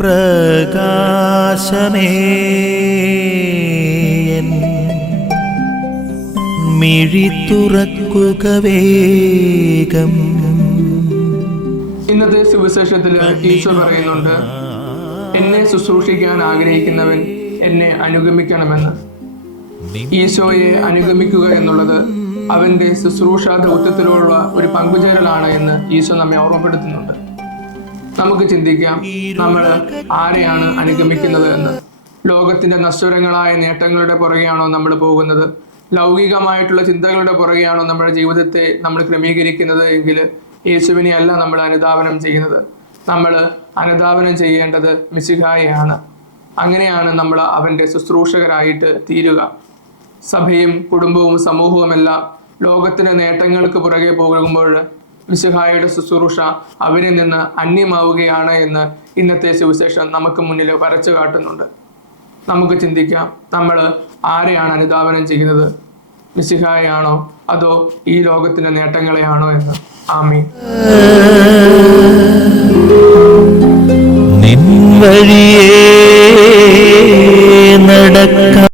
പ്രകാശമേ മിഴി തുറക്കുക വേഗം. ഇന്നത്തെ സുവിശേഷത്തിൽ ഈശോ പറയുന്നുണ്ട്, എന്നെ ശുശ്രൂഷിക്കാൻ ആഗ്രഹിക്കുന്നവൻ എന്നെ അനുഗമിക്കണമെന്ന്. ഈശോയെ അനുഗമിക്കുക എന്നുള്ളത് അവന്റെ ശുശ്രൂഷ ദൗത്യത്തിലുള്ള ഒരു പങ്കുചേരലാണ് എന്ന് ഈശോ നമ്മെ ഓർമ്മപ്പെടുത്തുന്നുണ്ട്. നമുക്ക് ചിന്തിക്കാം, നമ്മൾ ആരെയാണ് അനുഗമിക്കുന്നത് എന്ന്. ലോകത്തിന്റെ നശ്വരങ്ങളായ നേട്ടങ്ങളുടെ പുറകെയാണോ നമ്മൾ പോകുന്നത്? ലൗകികമായിട്ടുള്ള ചിന്തകളുടെ പുറകെയാണോ നമ്മുടെ ജീവിതത്തെ നമ്മൾ ക്രമീകരിക്കുന്നത് എങ്കിൽ യേശുവിനെ അല്ല നമ്മൾ അനുധാവനം ചെയ്യുന്നത്. നമ്മൾ അനുധാവനം ചെയ്യേണ്ടത് മിശിഹായെയാണ്. അങ്ങനെയാണ് നമ്മൾ അവൻ്റെ ശുശ്രൂഷകരായിട്ട് തീരുക. സഭയും കുടുംബവും സമൂഹവുമെല്ലാം ലോകത്തിൻ്റെ നേട്ടങ്ങൾക്ക് പുറകെ പോകുമ്പോൾ മിശിഹായുടെ ശുശ്രൂഷ അവരിൽ നിന്ന് അന്യമാവുകയാണ് എന്ന് ഇന്നത്തെ സുവിശേഷം നമുക്ക് മുന്നിൽ വരച്ചു കാട്ടുന്നുണ്ട്. നമുക്ക് ചിന്തിക്കാം, നമ്മൾ ആരെയാണ് അനുധാവനം ചെയ്യുന്നത്? മിശിഹായെയാണോ അതോ ഈ ലോകത്തിന്റെ നേട്ടങ്ങളെയാണോ എന്ന്. ആമീൻ.